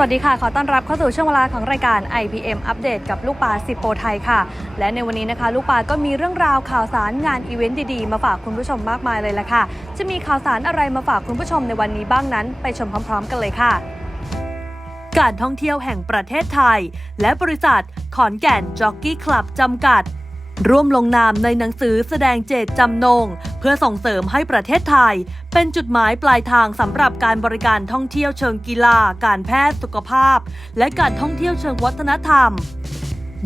วัสดีค่ะ ขอต้อนรับเข้าสู่ช่วงเวลาของรายการ IPM อัปเดตกับลูกปลาสิบโปรไทยค่ะ และในวันนี้นะคะ ลูกปลาก็มีเรื่องราวข่าวสารงานอีเวนต์ดีๆ มาฝากคุณผู้ชมมากมายเลยละค่ะ จะมีข่าวสารอะไรมาฝากคุณผู้ชมในวันนี้บ้างนั้น ไปชมพร้อม ๆ กันเลยค่ะ การท่องเที่ยวแห่งประเทศไทย และบริษัทขอนแก่นจ็อกกี้คลับจำกัด ร่วมลงนามในหนังสือแสดงเจตจำนง เพื่อส่งเสริมให้ประเทศไทย เป็นจุดหมายปลายทางสำหรับการบริการท่องเที่ยวเชิงกีฬา การแพทย์สุขภาพ และการท่องเที่ยวเชิงวัฒนธรรม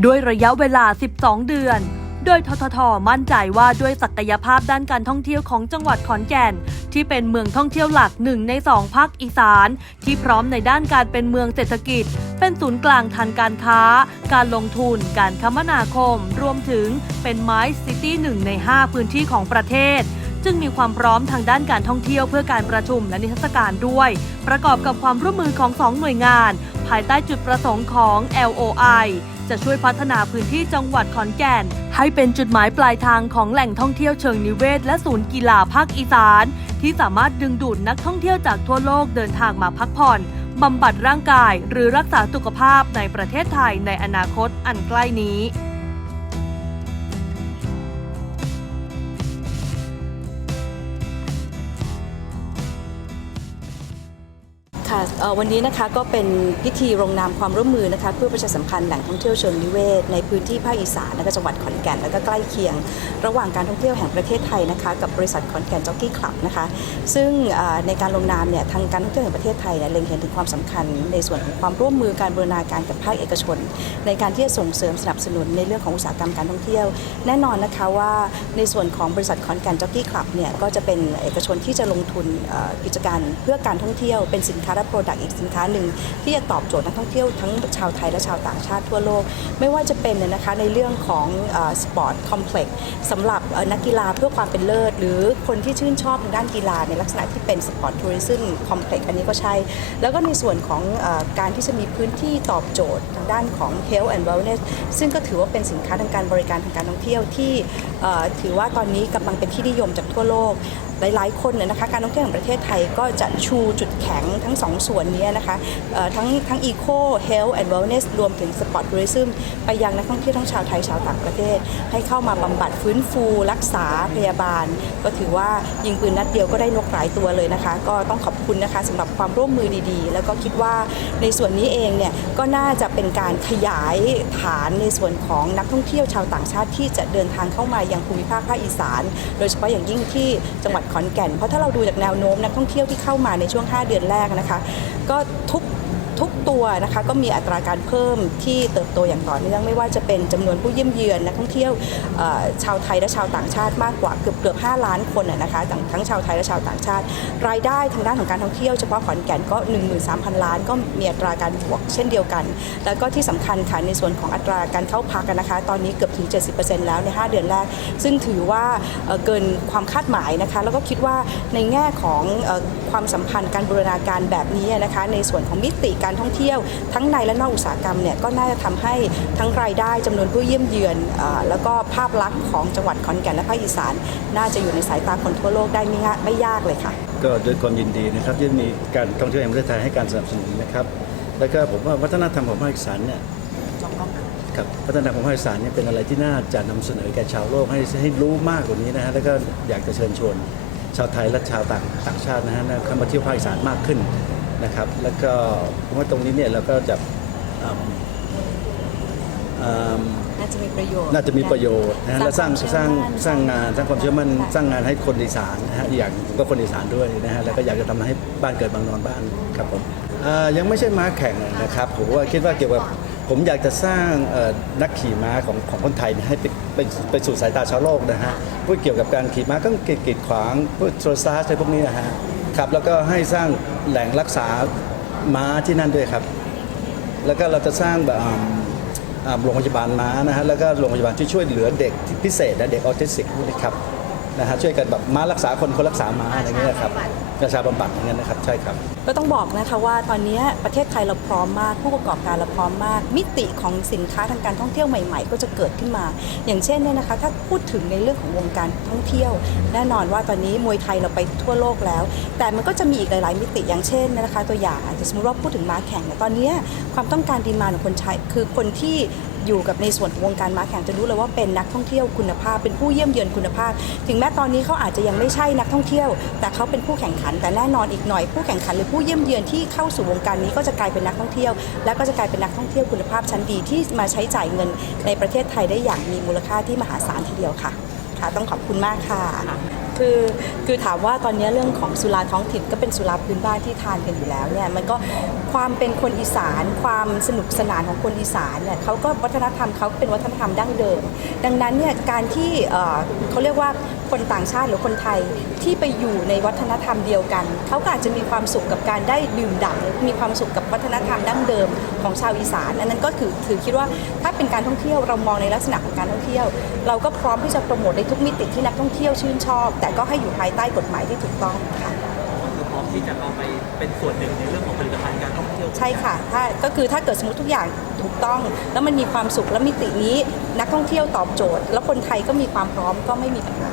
ด้วยระยะเวลา 12 เดือน โดยทททมั่นใจว่าด้วยศักยภาพด้านการท่องเที่ยวของจังหวัดขอนแก่น ที่เป็นเมืองท่องเที่ยวหลักหนึ่งในสองภาคอีสาน ที่พร้อมในด้านการเป็นเมืองเศรษฐกิจ เป็นศูนย์กลางทางการค้า การลงทุน การคมนาคม รวมถึงเป็นไม้ซิตี้หนึ่งใน 5 พื้นที่ของประเทศจึงมีความพร้อมทางด้านการท่องเที่ยวเพื่อการประชุมและนิทรรศการด้วย ประกอบกับความร่วมมือของ 2 หน่วยงาน ภายใต้จุดประสงค์ของ LOI จะช่วยพัฒนาพื้นที่จังหวัดขอนแก่น ให้เป็นจุดหมายปลายทางของแหล่งท่องเที่ยวเชิงนิเวศ และศูนย์กีฬาภาคอีสาน ที่สามารถดึงดูดนักท่องเที่ยวจากทั่วโลกเดินทางมาพักผ่อนบำบัดร่างกายหรือรักษาสุขภาพในประเทศไทยในอนาคตอันใกล้นี้ วันนี้นะคะก็เป็นพิธีลงนามความร่วมมือนะคะเพื่อประชาสัมพันธ์แหล่งท่องเที่ยวเชิงนิเวศ ในพื้นที่ภาคอีสานและก็จังหวัดขอนแก่นและก็ใกล้เคียง ระหว่างการท่องเที่ยวแห่งประเทศไทยนะคะกับบริษัทขอนแก่นจ็อกกี้คลับนะคะซึ่งในการลงนามเนี่ยทางการท่องเที่ยวแห่งประเทศไทยเนี่ยเล็งเห็นถึงความสำคัญ ในส่วนของความร่วมมือการบูรณาการกับภาคเอกชน ในการที่จะส่งเสริมสนับสนุนในเรื่องของอุตสาหกรรมการท่องเที่ยว แน่นอนนะคะว่าในส่วนของบริษัทขอนแก่นจ็อกกี้คลับเนี่ยก็จะเป็นเอกชนที่จะลงทุนกิจการเพื่อการท่องเที่ยวเป็นสินค้ารดักต์อีกสินค้าหนึ่งที่จะตอบโจทย์นักท่องเที่ยวทั้งชาวไทยและชาวต่างชาติทั่วโลก ไม่ว่าจะเป็นนะคะในเรื่องของสปอร์ตคอมเพล็กซ์สำหรับนักกีฬาเพื่อความเป็นเลิศ หรือคนที่ชื่นชอบทางด้านกีฬาในลักษณะที่เป็นสปอร์ตทัวริซึมคอมเพล็กซ์อันนี้ก็ใช่ แล้วก็ในส่วนของอการที่จะมีพื้นที่ตอบโจทย์ทางด้านของ Health and Wellness ซึ่งก็ถือว่าเป็นสินค้าทางการบริการทางการท่องเที่ยวที่ถือว่าตอนนี้กำลังเป็นที่นิยมจากทั่วโลก หลายๆคนเนี่ยนะคะการท่องเที่ยวแห่งประเทศไทยก็จะชูจุดแข็งทั้งสองส่วนนี้นะคะทั้งทั้ง Eco Health and Wellness รวมถึง Sport Tourism ไปยังนักท่องเที่ยวทั้งชาวไทยชาวต่างประเทศ ให้เข้ามาบำบัดฟื้นฟูรักษาพยาบาล ก็ถือว่ายิงปืนนัดเดียวก็ได้นกหลายตัวเลยนะคะ ก็ต้องขอบคุณนะคะสำหรับความร่วมมือดีๆ แล้วก็คิดว่าในส่วนนี้เองเนี่ยก็น่าจะเป็นการขยายฐานในส่วนของนักท่องเที่ยวชาวต่างชาติที่จะเดินทางเข้ามายังภูมิภาคภาคอีสาน โดยเฉพาะอย่างยิ่งที่จังหวัดขอนแก่น เพราะถ้าเราดูจากแนวโน้มนักท่องเที่ยวที่เข้ามาในช่วง 5 เดือนแรกนะคะ ก็ทุก ทุกตัวนะคะก็มีอัตราการเพิ่มที่เติบโตอย่างต่อเนื่องไม่ว่าจะเป็นจำนวนผู้เยี่ยมเยือนนักท่องเที่ยวชาวไทยและชาวต่างชาติมากกว่าเกือบเกือบ5ล้านคนนะคะทั้งทั้งชาวไทยและชาวต่างชาติ รายได้ทางด้านของการท่องเที่ยวเฉพาะขอนแก่นก็ 13,000 ล้าน ก็มีอัตราการบวกเช่นเดียวกัน แล้วก็ที่สำคัญค่ะในส่วนของอัตราการเข้าพักนะคะ ตอนนี้เกือบถึง 70%แล้วใน 5 เดือนแรก ซึ่งถือว่าเกินความคาดหมายนะคะแล้วก็คิดว่าในแง่ของ ความสัมพันธ์การบูรณาการแบบนี้นะคะ ในส่วนของมิติการท่องเที่ยว ทั้งในและนอกอุตสาหกรรมเนี่ยก็น่าจะทำให้ทั้งรายได้จำนวนผู้เยี่ยมเยือนอแล้วก็ภาพลักษณ์ของจังหวัดขอนแก่นและภาคอีสาน น่าจะอยู่ในสายตาคนทั่วโลกได้ไม่ยากไม่ยากเลยค่ะ ก็ด้วยความยินดีนะครับที่มีการท่องเที่ยวแห่งประเทศไทยให้การสนับสนุนนะครับแล้วก็ผมว่าวัฒนธรรมของภาคอีสานเนี่ยครับวัฒนธรรมของภาคอีสานเนี่ยเป็นอะไรที่น่าจะนำเสนอแก่ชาวโลกให้ให้รู้มากกว่านี้นะฮะแล้วก็อยากจะเชิญชวน ชาวไทยและชาวต่างต่างชาตินะฮะเข้ามาเที่ยวภาคอีสานมากขึ้นนะครับ แล้วก็ผมว่าตรงนี้เนี่ยเราก็จะอืมอืมน่าจะมีประโยชน์น่าจะมีประโยชน์นะฮะและสร้างความสร้างเชื่อมั่นสร้างงานสร้างความเชื่อมั่นค่ะสร้างงานให้คนอีสานนะฮะอีกอย่างผมก็คนอีสานด้วยนะฮะแล้วก็อยากจะทำให้บ้านเกิดบางนอนบ้านครับผมเอ่อยังไม่ใช่ม้าแข่งนะครับผมว่าคิดว่าเกี่ยวกับ ผมอยากจะสร้างนักขี่ม้าของของคนไทยให้ไปไปไปสู่สายตาชาวโลกนะฮะพูดเกี่ยวกับการขี่ม้าก็กีดกีดขวางพวกโทรซาสอะไรพวกนี้นะฮะครับแล้วก็ให้สร้างแหล่งรักษาม้าที่นั่นด้วยครับ แล้วก็เราจะสร้างแบบโรงพยาบาลม้านะฮะแล้วก็โรงพยาบาลที่ช่วยเหลือเด็กพิเศษนะเด็กออทิสติกพวกนี้ครับนะฮะช่วยกันแบบม้ารักษาคนคนรักษาม้าอะไรเงี้ยครับประชาบำบัดอย่างเงี้นะครับ ใช่ครับ ก็ต้องบอกนะคะว่าตอนนี้ประเทศไทยเราพร้อมมาก ผู้ประกอบการเราพร้อมมาก มิติของสินค้าทางการท่องเที่ยวใหม่ ๆ ก็จะเกิดขึ้นมา อย่างเช่นเนี่ยนะคะ ถ้าพูดถึงในเรื่องของวงการท่องเที่ยว แน่นอนว่าตอนนี้มวยไทยเราไปทั่วโลกแล้ว แต่มันก็จะมีอีกหลาย ๆ มิติอย่างเช่นนะคะ ตัวอย่างอาจจะสมมติว่าพูดถึงม้าแข่งเนี่ยตอนนี้ความต้องการดีมาของคนใช้คือคนที่อยู่กับในส่วนของวงการม้าแข่งจะรู้เลยว่าเป็นนักท่องเที่ยวคุณภาพ เป็นผู้เยี่ยมเยือนคุณภาพ ถึงแม้ตอนนี้เขาอาจจะยังไม่ใช่นักท่องเที่ยว แต่เขาเป็นผู้แข่งขันแต่แน่นอนอีกหน่อยผู้แข่งขันหรือผู้เยี่ยมเยือนที่เข้าสู่วงการนี้ก็จะกลายเป็นนักท่องเที่ยว และก็จะกลายเป็นนักท่องเที่ยวคุณภาพชั้นดีที่มาใช้จ่ายเงินในประเทศไทยได้อย่างมีมูลค่าที่มหาศาลทีเดียวค่ะ ค่ะ ต้องขอบคุณมากค่ะ คือคือถามว่าตอนนี้เรื่องของสุราท้องถิ่นก็เป็นสุราพื้นบ้านที่ทานกันอยู่แล้วเนี่ยมันก็ความเป็นคนอีสาน ความสนุกสนานของคนอีสานเนี่ยเขาก็วัฒนธรรมเขาเป็นวัฒนธรรมดั้งเดิม ดังนั้นเนี่ยการที่เอ่อเขาเรียกว่า คนต่างชาติหรือคนไทยที่ไปอยู่ในวัฒนธรรมเดียวกัน เขาก็อาจจะมีความสุขกับการได้ดื่มด่ำหรือมีความสุขกับวัฒนธรรมดั้งเดิมของชาวอีสาน อันนั้นก็ถือถือคิดว่าถ้าเป็นการท่องเที่ยวเรามองในลักษณะของการท่องเที่ยว เราก็พร้อมที่จะโปรโมทในทุกมิติที่นักท่องเที่ยวชื่นชอบ แต่ก็ให้อยู่ภายใต้กฎหมายที่ถูกต้องค่ะคือพร้อมที่จะเอาไปเป็นส่วนหนึ่งในเรื่องของผลิตภัณฑ์การท่องเที่ยวใช่ค่ะถ้าก็คือถ้าเกิดสมมติทุกอย่างถูกต้อง แล้วมันมีความสุขและมิตินี้นักท่องเที่ยวตอบโจทย์ แล้วคนไทยก็มีความพร้อมก็ไม่มีปัญหา